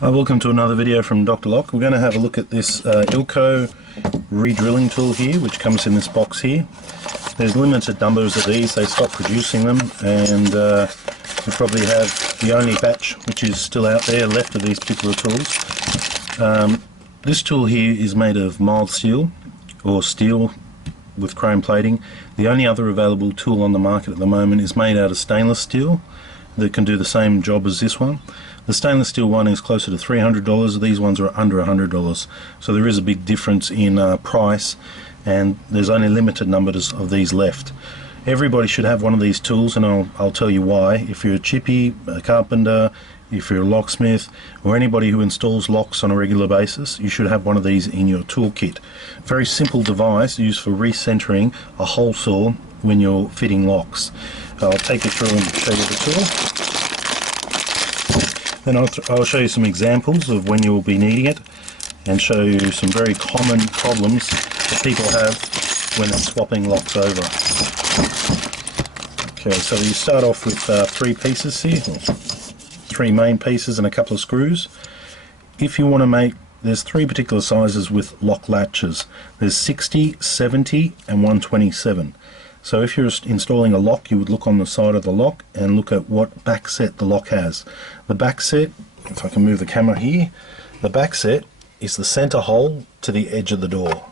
Welcome to another video from Dr. Lock. We're going to have a look at this Ilco re-drilling tool here, which comes in this box here. There's limited numbers of these, they stopped producing them, and we probably have the only batch which is still out there left of these particular tools. This tool here is made of mild steel, or steel with chrome plating. The only other available tool on the market at the moment is made out of stainless steel that can do the same job as this one. The stainless steel one is closer to $300, these ones are under $100, so there is a big difference in price, and there's only limited numbers of these left. Everybody should have one of these tools, and I'll tell you why. If you're a chippy, a carpenter, if you're a locksmith, or anybody who installs locks on a regular basis, you should have one of these in your toolkit. Very simple device used for recentering a hole saw when you're fitting locks. I'll take you through and show you the tool. Then I'll show you some examples of when you will be needing it, and show you some very common problems that people have when they're swapping locks over. Okay, so you start off with three pieces here, three main pieces and a couple of screws. If you want to make, there's three particular sizes with lock latches. There's 60, 70 and 127. So if you're installing a lock, you would look on the side of the lock and look at what back set the lock has. The back set, if I can move the camera here, the back set is the center hole to the edge of the door.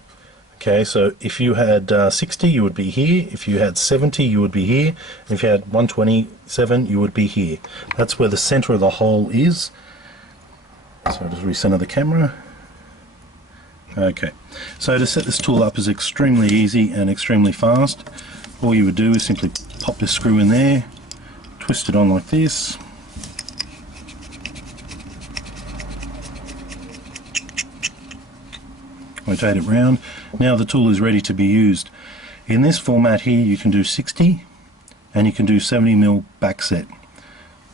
Okay, so if you had 60, you would be here. If you had 70, you would be here. If you had 127, you would be here. That's where the center of the hole is. So I'll just recenter the camera. Okay, so to set this tool up is extremely easy and extremely fast. All you would do is simply pop this screw in there, twist it on like this, rotate it round. Now the tool is ready to be used. In this format here you can do 60 and you can do 70mm back set.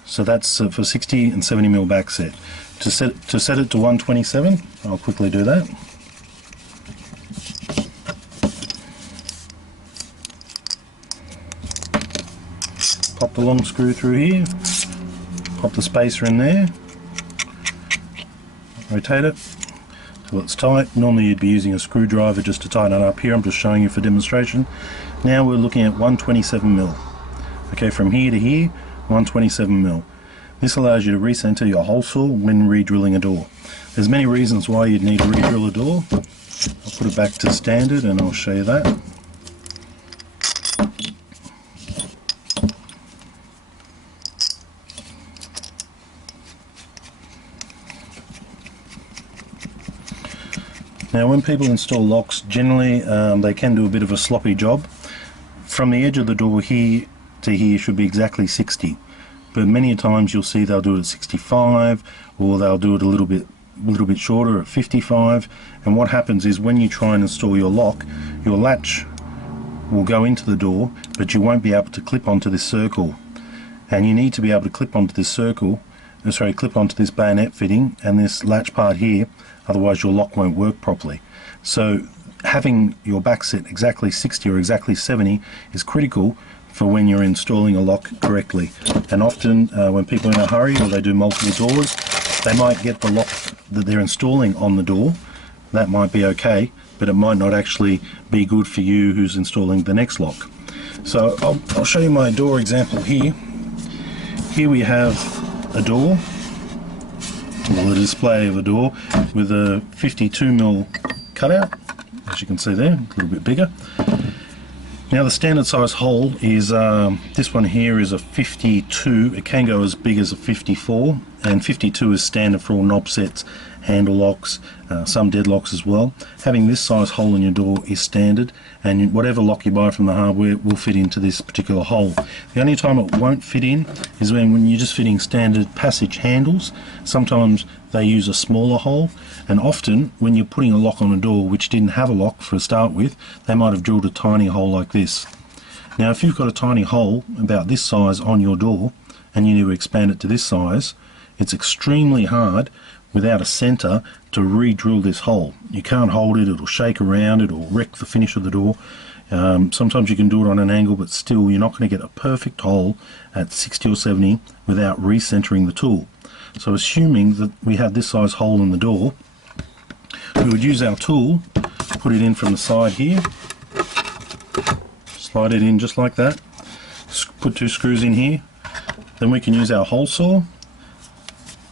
So that's for 60 and 70mm back set. To set it to 127, I'll quickly do that. Pop the long screw through here, pop the spacer in there, rotate it till it's tight. Normally you'd be using a screwdriver just to tighten it up. Here I'm just showing you for demonstration. Now we're looking at 127mm. Okay, from here to here, 127mm. This allows you to recenter your hole saw when re-drilling a door. There's many reasons why you'd need to re-drill a door. I'll put it back to standard and I'll show you that. Now when people install locks, generally they can do a bit of a sloppy job. From the edge of the door here to here should be exactly 60, but many times you'll see they'll do it at 65, or they'll do it a little bit shorter at 55. And what happens is when you try and install your lock, your latch will go into the door, but you won't be able to clip onto this circle. And you need to be able to clip onto this circle, clip onto this bayonet fitting and this latch part here, otherwise your lock won't work properly. So having your back set exactly 60 or exactly 70 is critical for when you're installing a lock correctly. And often when people are in a hurry or they do multiple doors, they might get the lock that they're installing on the door. That might be okay, but it might not actually be good for you who's installing the next lock. So I'll show you my door example here. Here we have a door, well, a display of a door with a 52mm cutout, as you can see there, a little bit bigger. Now the standard size hole is, this one here is a 52, it can go as big as a 54, and 52 is standard for all knob sets, handle locks, some deadlocks as well. Having this size hole in your door is standard, and whatever lock you buy from the hardware will fit into this particular hole. The only time it won't fit in is when you're just fitting standard passage handles. Sometimes they use a smaller hole, and often when you're putting a lock on a door which didn't have a lock for a start with, they might have drilled a tiny hole like this. Now if you've got a tiny hole about this size on your door and you need to expand it to this size, it's extremely hard without a center to re-drill this hole. You can't hold it, it'll shake around, it'll wreck the finish of the door. Sometimes you can do it on an angle, but still you're not going to get a perfect hole at 60 or 70 without recentering the tool. So assuming that we have this size hole in the door, we would use our tool, put it in from the side here, slide it in just like that, put 2 screws in here. Then we can use our hole saw,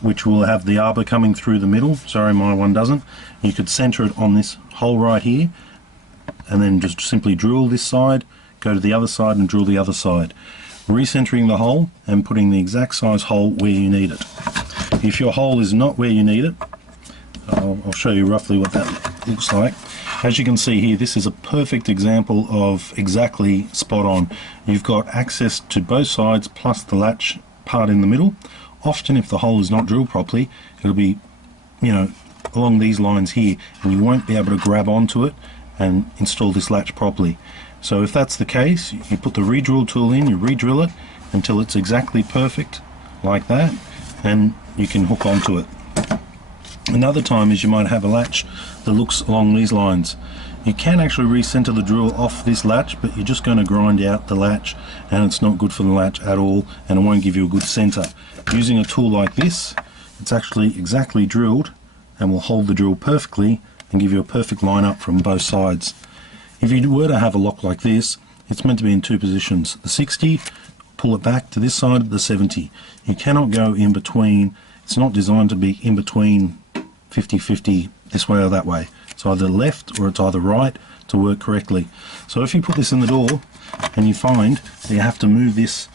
which will have the arbor coming through the middle. Sorry, my one doesn't. You could center it on this hole right here, and then just simply drill this side, go to the other side and drill the other side, recentering the hole and putting the exact size hole where you need it. If your hole is not where you need it, I'll show you roughly what that looks like. As you can see here, this is a perfect example of exactly spot on. You've got access to both sides plus the latch part in the middle. Often if the hole is not drilled properly, it'll be, you know, along these lines here, and you won't be able to grab onto it and install this latch properly. So if that's the case, you put the re-drill tool in, you re-drill it until it's exactly perfect like that, and you can hook onto it. Another time is you might have a latch that looks along these lines. You can actually recenter the drill off this latch, but you're just going to grind out the latch, and it's not good for the latch at all, and it won't give you a good center. Using a tool like this, it's actually exactly drilled and will hold the drill perfectly and give you a perfect line up from both sides. If you were to have a lock like this, it's meant to be in 2 positions. The 60, pull it back to this side of the 70. You cannot go in between. It's not designed to be in between 50-50 this way or that way. It's either left or it's either right to work correctly. So if you put this in the door and you find that you have to move this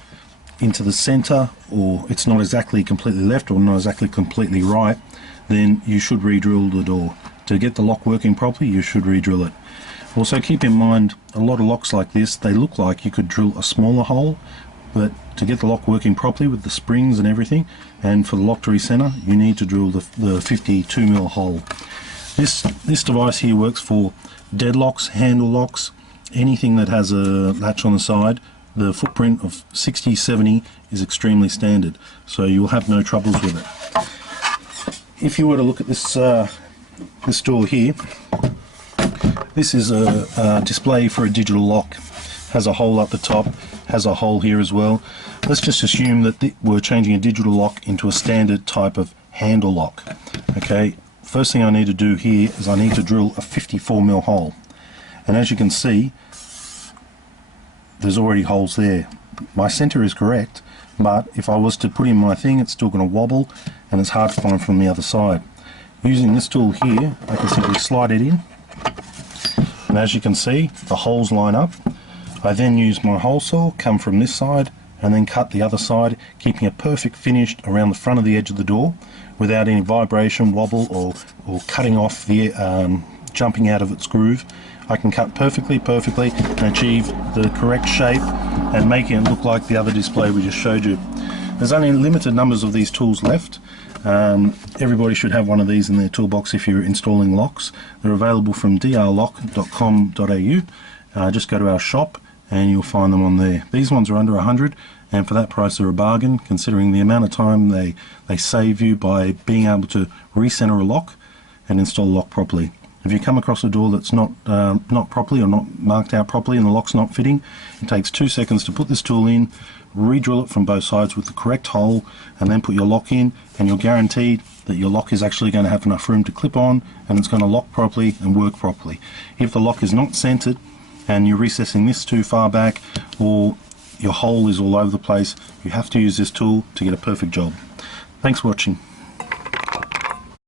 into the center, or it's not exactly completely left or not exactly completely right, then you should re-drill the door. To get the lock working properly, you should re-drill it. Also keep in mind, a lot of locks like this, they look like you could drill a smaller hole, but to get the lock working properly with the springs and everything, and for the lock to recenter, you need to drill the 52mm hole. This device here works for deadlocks, handle locks, anything that has a latch on the side. The footprint of 60-70 is extremely standard, so you'll have no troubles with it. If you were to look at this this door here, this is a display for a digital lock. Has a hole up the top, has a hole here as well. Let's just assume that we're changing a digital lock into a standard type of handle lock. Okay, first thing I need to do here is I need to drill a 54mm hole, and as you can see, there's already holes there. My center is correct, but if I was to put in my thing, it's still going to wobble and it's hard to find from the other side. Using this tool here, I can simply slide it in, and as you can see, the holes line up. I then use my hole saw, come from this side and then cut the other side, keeping a perfect finish around the front of the edge of the door without any vibration, wobble or cutting off the jumping out of its groove. I can cut perfectly and achieve the correct shape and making it look like the other display we just showed you. There's only limited numbers of these tools left. Everybody should have one of these in their toolbox if you're installing locks. They're available from drlock.com.au. Just go to our shop and you'll find them on there. These ones are under 100, and for that price they're a bargain, considering the amount of time they save you by being able to recenter a lock and install a lock properly. If you come across a door that's not properly or not marked out properly and the lock's not fitting, it takes 2 seconds to put this tool in, re-drill it from both sides with the correct hole, and then put your lock in, and you're guaranteed that your lock is actually going to have enough room to clip on and it's going to lock properly and work properly. If the lock is not centered and you're recessing this too far back, or your hole is all over the place, you have to use this tool to get a perfect job. Thanks for watching.